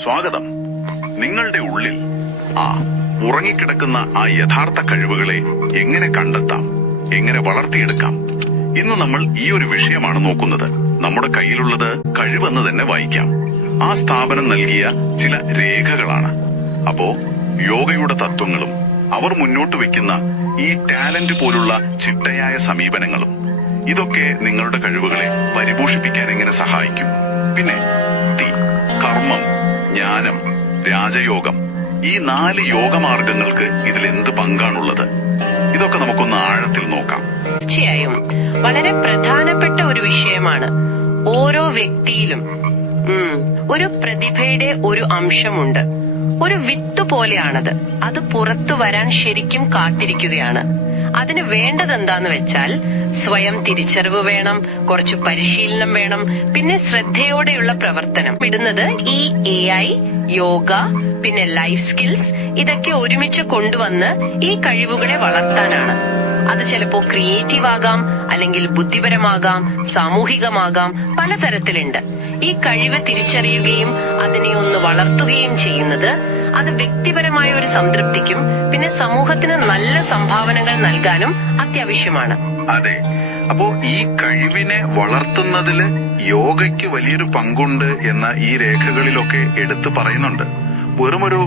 സ്വാഗതം. നിങ്ങളുടെ ഉള്ളിൽ ഉറങ്ങിക്കിടക്കുന്ന ആ യഥാർത്ഥ കഴിവുകളെ എങ്ങനെ കണ്ടെത്താം, എങ്ങനെ വളർത്തിയെടുക്കാം? ഇന്ന് നമ്മൾ ഈ ഒരു വിഷയമാണ് നോക്കുന്നത്. നമ്മുടെ കയ്യിലുള്ളത് കഴിവെന്ന് തന്നെ വായിക്കാം. ആ സ്ഥാപനം നൽകിയ ചില രേഖകളാണ്. അപ്പോ യോഗയുടെ തത്വങ്ങളും അവർ മുന്നോട്ട് വെക്കുന്ന ഈ ടാലന്റ് പോലുള്ള ചിട്ടയായ സമീപനങ്ങളും ഇതൊക്കെ നിങ്ങളുടെ കഴിവുകളെ പരിപോഷിപ്പിക്കാൻ എങ്ങനെ സഹായിക്കും? പിന്നെ കർമ്മം, ജ്ഞാനം, രാജയോഗം, ഈ 4 യോഗമാർഗങ്ങൾക്ക് ഇതിലെന്ത് പങ്കാണുള്ളത്? ഇതൊക്കെ നമുക്കൊന്ന് ആഴത്തിൽ നോക്കാം. തീർച്ചയായും വളരെ പ്രധാനപ്പെട്ട ഒരു വിഷയമാണ്. ഓരോ വ്യക്തിയിലും ഒരു പ്രതിഭയുടെ ഒരു അംശമുണ്ട്. ഒരു വിത്ത് പോലെയാണത്. അത് പുറത്തു വരാൻ ശരിക്കും കാത്തിരിക്കുകയാണ്. അതിന് വേണ്ടതെന്താന്ന് വെച്ചാൽ സ്വയം തിരിച്ചറിവ് വേണം, കുറച്ച് പരിശീലനം വേണം, പിന്നെ ശ്രദ്ധയോടെയുള്ള പ്രവർത്തനം. ഇടുന്നത് ഈ AI, യോഗ, പിന്നെ ലൈഫ് സ്കിൽസ് ഇതൊക്കെ ഒരുമിച്ച് കൊണ്ടുവന്ന് ഈ കഴിവുകളെ വളർത്താനാണ്. അത് ചിലപ്പോ ക്രിയേറ്റീവ് ആകാം, അല്ലെങ്കിൽ ബുദ്ധിപരമാകാം, സാമൂഹികമാകാം, പലതരത്തിലുണ്ട്. ഈ കഴിവ് തിരിച്ചറിയുകയും അതിനെ ഒന്ന് വളർത്തുകയും ചെയ്യുന്നത് അത് വ്യക്തിപരമായ ഒരു സംതൃപ്തിക്കും പിന്നെ സമൂഹത്തിന് നല്ല സംഭാവനകൾ നൽകാനും അത്യാവശ്യമാണ്. അതെ. അപ്പോ ഈ കഴിവിനെ വളർത്തുന്നതില് യോഗയ്ക്ക് വലിയൊരു പങ്കുണ്ട് എന്ന ഈ രേഖകളിലൊക്കെ എടുത്തു പറയുന്നുണ്ട്. വെറുമൊരു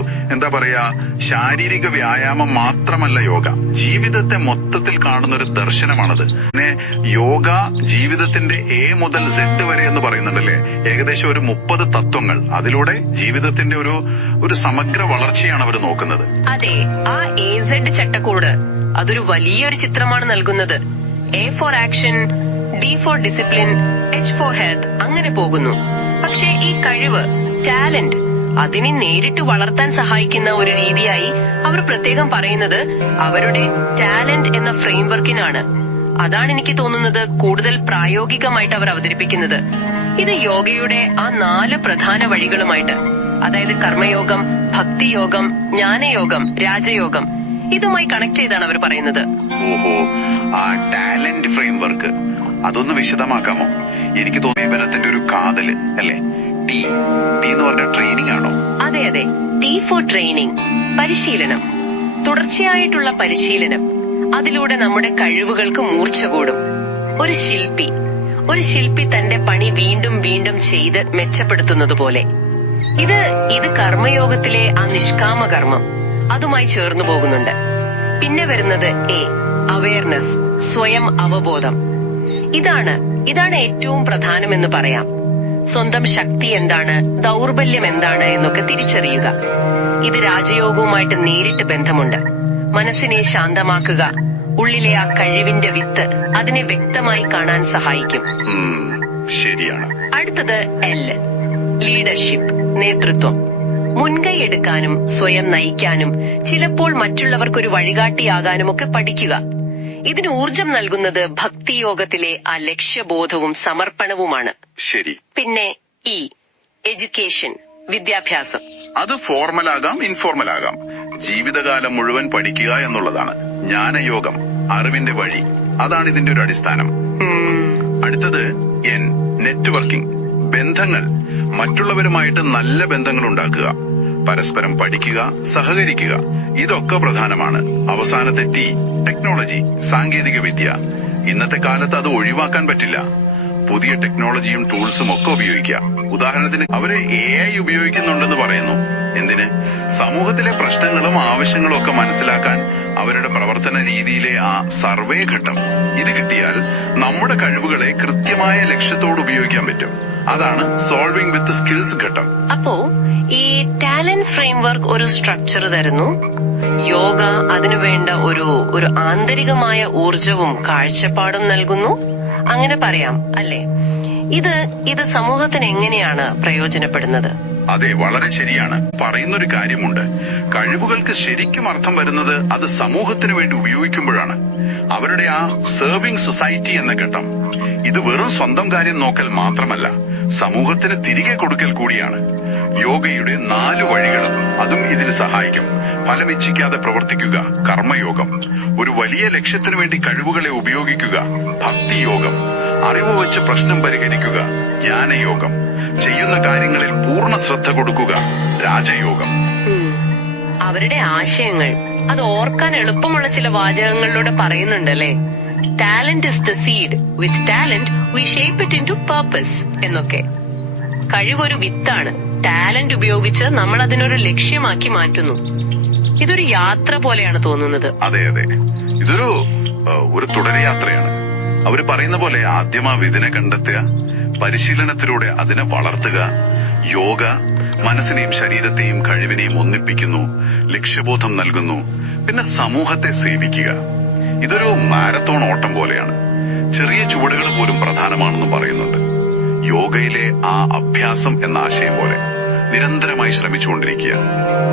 ശാരീരിക വ്യായാമം മാത്രമല്ല യോഗ. ജീവിതത്തെ മൊത്തത്തിൽ കാണുന്ന ഒരു ദർശനമാണത്. പിന്നെ യോഗ ജീവിതത്തിന്റെ A മുതൽ Z വരെ എന്ന് പറയുന്നുണ്ടല്ലേ, ഏകദേശം ഒരു 30 തത്വങ്ങൾ. അതിലൂടെ ജീവിതത്തിന്റെ ഒരു സമഗ്ര വളർച്ചയാണ് അവർ നോക്കുന്നത്. അതെ, ആ AZ ചട്ടക്കൂട് അതൊരു വലിയൊരു ചിത്രമാണ് നൽകുന്നത്. A four action, D four discipline, H four health, അങ്ങനെ പോകുന്നു. പക്ഷേ ഈ കഴിവ്, ടാലന്റ്, അതിനെ നേരിട്ട് വളർത്താൻ സഹായിക്കുന്ന ഒരു രീതിയായി അവർ പ്രത്യേകം പറയുന്നത് അവരുടെ ടാലന്റ് എന്ന ഫ്രെയിംവർക്കിനാണ്. അതാണ് എനിക്ക് തോന്നുന്നത് കൂടുതൽ പ്രായോഗികമായിട്ട് അവർ അവതരിപ്പിക്കുന്നത്. ഇത് യോഗയുടെ ആ 4 പ്രധാന വഴികളുമായിട്ട്, അതായത് കർമ്മയോഗം, ഭക്തിയോഗം, ജ്ഞാനയോഗം, രാജയോഗം, ഇതുമായി കണക്ട് ചെയ്താണ് അവർ പറയുന്നത്. ഓഹോ, ആ ടാലന്റ് ഫ്രെയിംവർക്ക് അതൊന്ന് വിശദമാക്കാമോ? എനിക്ക് തോന്നിയ ബലത്തിന്റെ ഒരു കാതല് അല്ലേ? ടി എന്ന് പറഞ്ഞ ട്രെയിനിങ് ആണോ? അതെ അതെ, T ഫോർ ട്രെയിനിങ്, പരിശീലനം, തുടർച്ചയായിട്ടുള്ള പരിശീലനം. അതിലൂടെ നമ്മുടെ കഴിവുകൾക്ക് മൂർച്ച കൂടും. ഒരു ശില്പി തന്റെ പണി വീണ്ടും വീണ്ടും ചെയ്ത് മെച്ചപ്പെടുത്തുന്നത് പോലെ. ഇത് കർമ്മയോഗത്തിലെ ആ നിഷ്കാമ കർമ്മം, അതുമായി ചേർന്നു പോകുന്നുണ്ട്. പിന്നെ വരുന്നത് A, അവയർനെസ്, സ്വയം അവബോധം. ഇതാണ് ഏറ്റവും പ്രധാനമെന്ന് പറയാം. സ്വന്തം ശക്തി എന്താണ്, ദൗർബല്യം എന്താണ് എന്നൊക്കെ തിരിച്ചറിയുക. ഇത് രാജയോഗവുമായിട്ട് നേരിട്ട് ബന്ധമുണ്ട്. മനസ്സിനെ ശാന്തമാക്കുക, ഉള്ളിലെ ആ കഴിവിന്റെ വിത്ത്, അതിനെ വ്യക്തമായി കാണാൻ സഹായിക്കും. ശരിയാണ്. അടുത്തത് L, ലീഡർഷിപ്പ്, നേതൃത്വം. മുൻകൈ എടുക്കാനും സ്വയം നയിക്കാനും ചിലപ്പോൾ മറ്റുള്ളവർക്കൊരു വഴികാട്ടിയാകാനും ഒക്കെ പഠിക്കുക. ഇതിന് ഊർജം നൽകുന്നത് ഭക്തിയോഗത്തിലെ ആ ലക്ഷ്യബോധവും സമർപ്പണവുമാണ്. ശരി. പിന്നെ E, എഡ്യൂക്കേഷൻ, വിദ്യാഭ്യാസം. അത് ഫോർമൽ ആകാം, ഇൻഫോർമൽ ആകാം. ജീവിതകാലം മുഴുവൻ പഠിക്കുക എന്നുള്ളതാണ്. ജ്ഞാനയോഗം, അറിവിന്റെ വഴി, അതാണ് ഇതിന്റെ ഒരു അടിസ്ഥാനം. അടുത്തത് N, നെറ്റ്വർക്കിംഗ്, ബന്ധങ്ങൾ. മറ്റുള്ളവരുമായിട്ട് നല്ല ബന്ധങ്ങൾ ഉണ്ടാക്കുക, പരസ്പരം പഠിക്കുക, സഹകരിക്കുക, ഇതൊക്കെ പ്രധാനമാണ്. അവസാനത്തെ T, ടെക്നോളജി, സാങ്കേതിക വിദ്യ. ഇന്നത്തെ കാലത്ത് അത് ഒഴിവാക്കാൻ പറ്റില്ല. പുതിയ ടെക്നോളജിയും ടൂൾസും ഒക്കെ ഉപയോഗിക്കുക. ഉദാഹരണത്തിന് അവര് AI ഉപയോഗിക്കുന്നുണ്ടെന്ന് പറയുന്നു. എന്തിന്? സമൂഹത്തിലെ പ്രശ്നങ്ങളും ആവശ്യങ്ങളും ഒക്കെ മനസ്സിലാക്കാൻ അവരുടെ പ്രവർത്തന രീതിയിലെ ആ സർവേ ഘട്ടം, ഇത് കിട്ടിയാൽ നമ്മുടെ കഴിവുകളെ കൃത്യമായ ലക്ഷ്യത്തോട് ഉപയോഗിക്കാൻ പറ്റും. അതാണ് സോൾവിംഗ് വിത്ത് സ്കിൽസ് ഘട്ടം. അപ്പോ ഈ ടാലന്റ് ഫ്രെയിംവർക്ക് ഒരു സ്ട്രക്ചർ തരുന്നു. യോഗ അതിനു വേണ്ട ഒരു ആന്തരികമായ ഊർജവും കാഴ്ചപ്പാടും നൽകുന്നു. അങ്ങനെ പറയാം അല്ലേ? ഇത് സമൂഹത്തിന് എങ്ങനെയാണ് പ്രയോജനപ്പെടുന്നത്? അതെ, വളരെ ശരിയാണ്. പറയുന്നൊരു കാര്യമുണ്ട്. കഴിവുകൾക്ക് ശരിക്കും അർത്ഥം വരുന്നത് അത് സമൂഹത്തിന് വേണ്ടി ഉപയോഗിക്കുമ്പോഴാണ്. അവരുടെ ആ സെർവിംഗ് സൊസൈറ്റി എന്ന ഘട്ടം, ഇത് വെറും സ്വന്തം കാര്യം നോക്കൽ മാത്രമല്ല, സമൂഹത്തിന് തിരികെ കൊടുക്കൽ കൂടിയാണ്. യോഗയുടെ 4 വഴികളും അതും ഇതിന് സഹായിക്കും. ഫലമിച്ഛിക്കാതെ പ്രവർത്തിക്കുക, കർമ്മയോഗം. ഒരു വലിയ ലക്ഷ്യത്തിനു വേണ്ടി കഴിവുകളെ ഉപയോഗിക്കുക, ഭക്തിയോഗം. അറിവ് വെച്ച് പ്രശ്നം പരിഹരിക്കുക, ജ്ഞാനയോഗം. ചെയ്യുന്ന കാര്യങ്ങളിൽ പൂർണ്ണ ശ്രദ്ധ കൊടുക്കുക, രാജയോഗം. അവരുടെ ആശയങ്ങൾ അത് ഓർക്കാൻ എളുപ്പമുള്ള ചില വാചകങ്ങളിലൂടെ പറയുന്നുണ്ടല്ലേ. Talent is the seed, with talent we shape it into purpose എന്നൊക്കെ. കഴിവൊരു വിത്താണ്, ടാലന്റ് ഉപയോഗിച്ച് നമ്മൾ അതിനൊരു ലക്ഷ്യമാക്കി മാറ്റുന്നു. ഇതൊരു യാത്ര പോലെയാണ് തോന്നുന്നത്. അതെ അതെ, ഇതൊരു തുടരയാത്രയാണ്. അവര് പറയുന്ന പോലെ ആദ്യം ആ വിതിനെ കണ്ടെത്തുക, പരിശീലനത്തിലൂടെ അതിനെ വളർത്തുക. യോഗ മനസ്സിനെയും ശരീരത്തെയും കഴിവിനെയും ഒന്നിപ്പിക്കുന്നു, ലക്ഷ്യബോധം നൽകുന്നു. പിന്നെ സമൂഹത്തെ സേവിക്കുക. ഇതൊരു മാരത്തോൺ ഓട്ടം പോലെയാണ്. ചെറിയ ചുവടുകൾ പോലും പ്രധാനമാണെന്ന് പറയുന്നുണ്ട്. യോഗയിലെ ആ അഭ്യാസം എന്ന ആശയം പോലെ നിരന്തരമായി ശ്രമിച്ചുകൊണ്ടിരിക്കുക.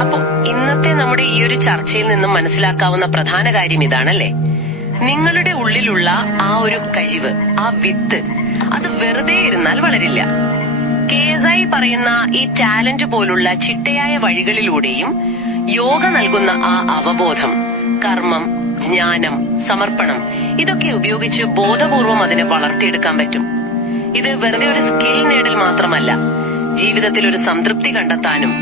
അപ്പൊ ഇന്നത്തെ നമ്മുടെ ഈ ഒരു ചർച്ചയിൽ നിന്നും മനസ്സിലാക്കാവുന്ന പ്രധാന കാര്യം ഇതാണല്ലേ. നിങ്ങളുടെ ഉള്ളിലുള്ള ആ ഒരു കഴിവ്, ആ വിത്ത്, അത് വെറുതെ ഇരുന്നാൽ വളരില്ല. KSI പറയുന്ന ഈ ടാലന്റ് പോലുള്ള ചിട്ടയായ വഴികളിലൂടെയും യോഗ നൽകുന്ന ആ അവബോധം, കർമ്മം, ജ്ഞാനം, സമർപ്പണം, ഇതൊക്കെ ഉപയോഗിച്ച് ബോധപൂർവം അതിനെ വളർത്തിയെടുക്കാൻ പറ്റും. ഇത് വെറുതെ ഒരു സ്കിൽ നേടൽ മാത്രമല്ല, ജീവിതത്തിൽ ഒരു സംതൃപ്തി കണ്ടെത്താനും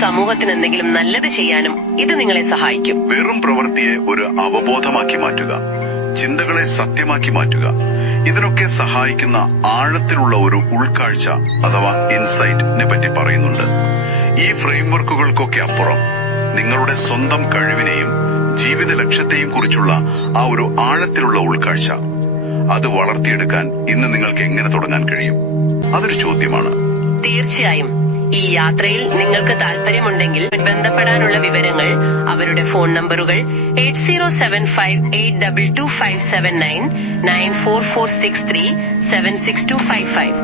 സമൂഹത്തിന് എന്തെങ്കിലും നല്ലത് ചെയ്യാനും ഇത് നിങ്ങളെ സഹായിക്കും. വെറും പ്രവൃത്തിയെ ഒരു അവബോധമാക്കി മാറ്റുക, ചിന്തകളെ സത്യമാക്കി മാറ്റുക, ഇതിനൊക്കെ സഹായിക്കുന്ന ആഴത്തിലുള്ള ഒരു ഉൾക്കാഴ്ച അഥവാ ഇൻസൈറ്റിനെ പറ്റി പറയുന്നുണ്ട്. ഈ ഫ്രെയിംവർക്കുകൾക്കൊക്കെ അപ്പുറം നിങ്ങളുടെ സ്വന്തം കഴിവിനെയും ജീവിത ലക്ഷ്യത്തെയും കുറിച്ചുള്ള ആ ഒരു ആഴത്തിലുള്ള ഉൾക്കാഴ്ച, അത് വളർത്തിയെടുക്കാൻ ഇന്ന് നിങ്ങൾക്ക് എങ്ങനെ തുടങ്ങാൻ കഴിയും? അതൊരു ചോദ്യമാണ്. തീർച്ചയായും ഈ യാത്രയിൽ നിങ്ങൾക്ക് താല്പര്യമുണ്ടെങ്കിൽ ബന്ധപ്പെടാനുള്ള വിവരങ്ങൾ, അവരുടെ ഫോൺ നമ്പറുകൾ 8075822579, 9446376255,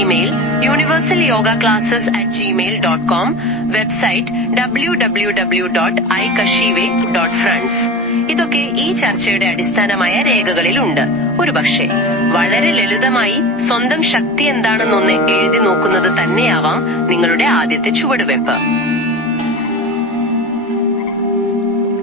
ഇമെയിൽ universalyogaclasses@gmail.com, വെബ്സൈറ്റ് www.ikashive.friends. ഇതൊക്കെ ഈ ചർച്ചയുടെ അടിസ്ഥാനമായ രേഖകളിലുണ്ട്. ഒരുപക്ഷെ വളരെ ലളിതമായി സ്വന്തം ശക്തി എന്താണെന്നൊന്ന് എഴുതി നോക്കുന്നത് തന്നെയാവാം നിങ്ങളുടെ ആദ്യത്തെ ചുവടുവെപ്പ്.